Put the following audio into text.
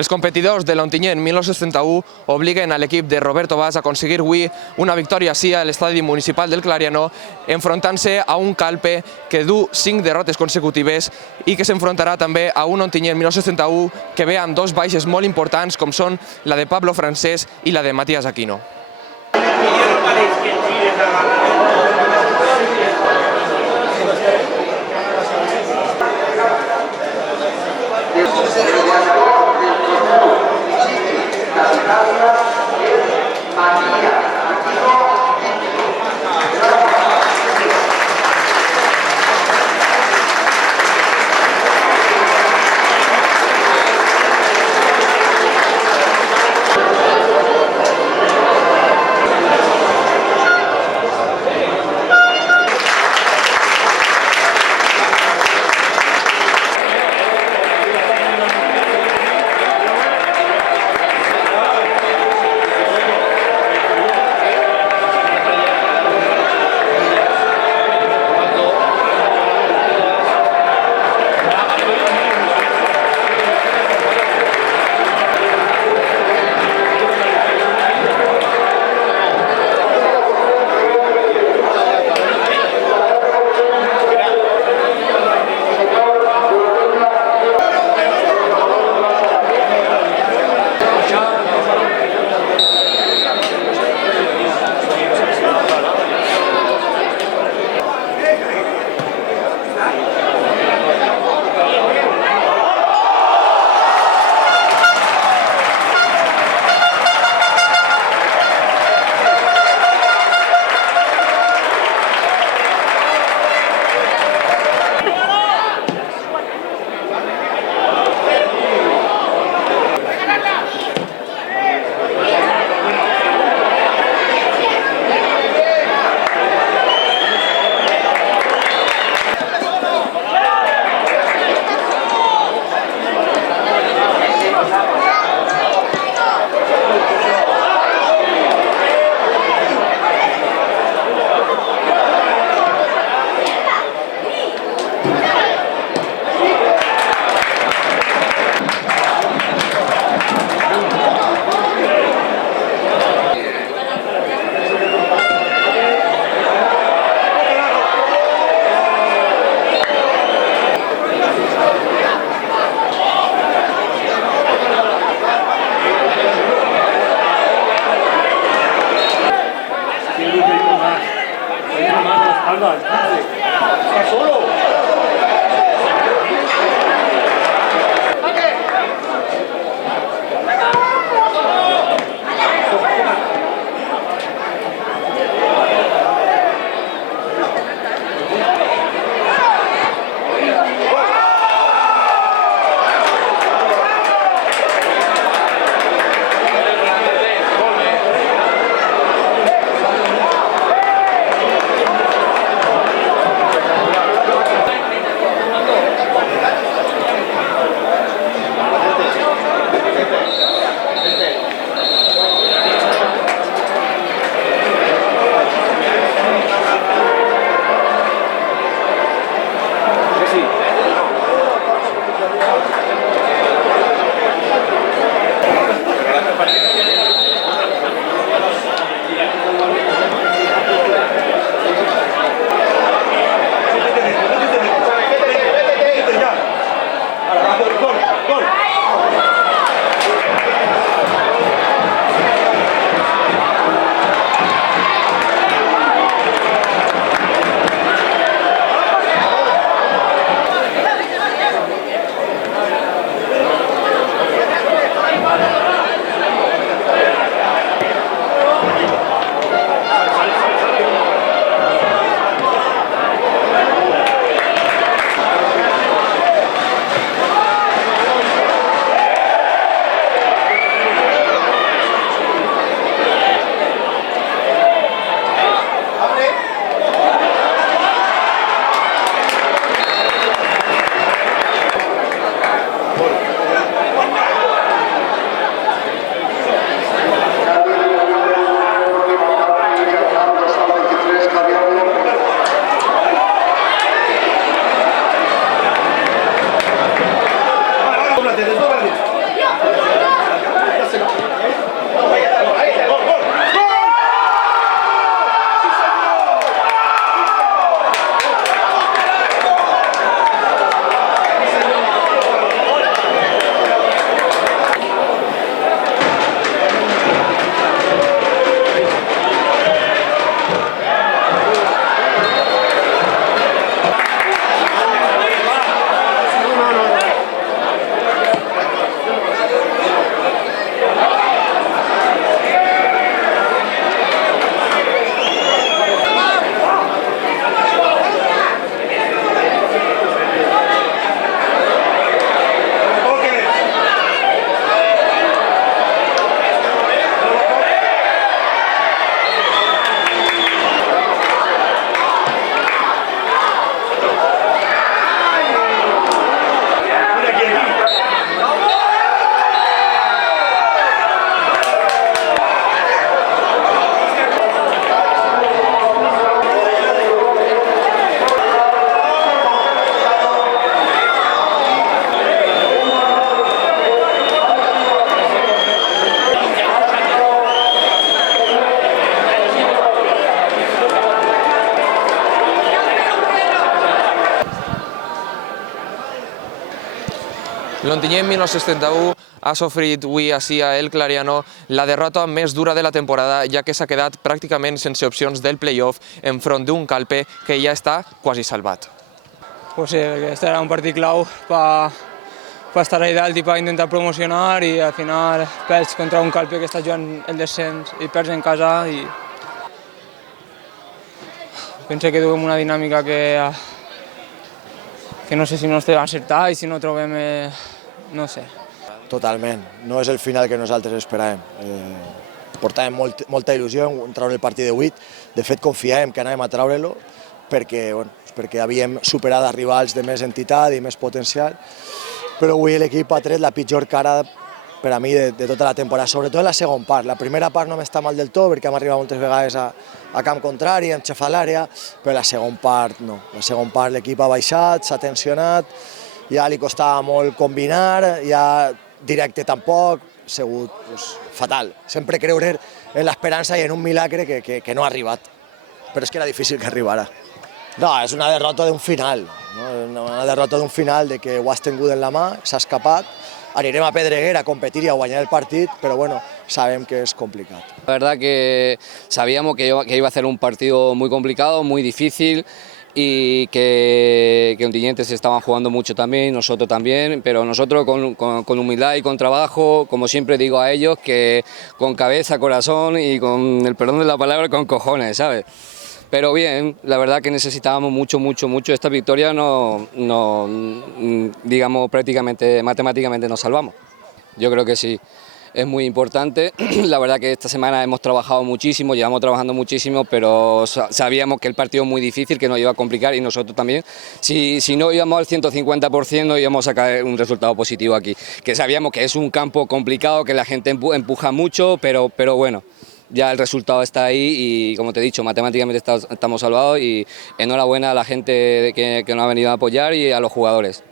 Els competidors de l'Ontinyent 1971 obliguen a l'equip de Roberto Bas a aconseguir avui una victòria sí a l'estadi municipal del Clariano, enfrontant-se a un Calpe que du 5 derrotes consecutives i que s'enfrontarà també a un Ontinyent 1971 que ve amb dos baixes molt importants com són la de Pablo Francés i la de Matías Aquino. L'Ontinyent 1971 ha sofrit avui ací a El Clariano la derrota més dura de la temporada, ja que s'ha quedat pràcticament sense opcions del play-off enfront d'un Calpe que ja està quasi salvat. Pues sí, este era un partit clau per estar ahí dalt i per intentar promocionar, i al final perds contra un Calpe que està jugant el descens i perds en casa, i penso que duem una dinàmica que no sé si no estem encertats i si no trobem, no sé. Totalment, no és el final que nosaltres esperàvem. Portàvem molta il·lusió en treure el partit de 8, de fet confiàvem que anàvem a treure-lo perquè havíem superat a rivals de més entitat i més potencial, però avui l'equip ha tret la pitjor cara per a mi de tota la temporada, sobretot en la segona part. La primera part no m'està mal del tot perquè hem arribat moltes vegades a camp contrari, hem xafat l'àrea, però la segona part no. La segona part l'equip ha baixat, s'ha tensionat, ja li costava molt combinar, ja directe tampoc, ha sigut fatal. Sempre creure en l'esperança i en un milagre que no ha arribat, però és que era difícil que arribara. No, és una derrota d'un final, una derrota d'un final de que ho has tingut en la mà, s'ha escapat, anirem a Pedreguer a competir y a guanyar el partido, pero bueno, sabemos que es complicado. La verdad que sabíamos que iba a ser un partido muy complicado, muy difícil, y que Ontinyent se estaban jugando mucho también, nosotros también, pero nosotros con humildad y con trabajo, como siempre digo a ellos, que con cabeza, corazón y con el perdón de la palabra, con cojones, ¿sabes? Pero bien, la verdad que necesitábamos mucho esta victoria, digamos, prácticamente, matemáticamente nos salvamos. Yo creo que sí, es muy importante. La verdad que esta semana hemos trabajado muchísimo, llevamos trabajando muchísimo, pero sabíamos que el partido es muy difícil, que nos iba a complicar, y nosotros también. Si no íbamos al 150%, no íbamos a sacar un resultado positivo aquí. Que sabíamos que es un campo complicado, que la gente empuja mucho, pero bueno. Ya el resultado está ahí y, como te he dicho, matemáticamente estamos salvados, y enhorabuena a la gente que nos ha venido a apoyar y a los jugadores.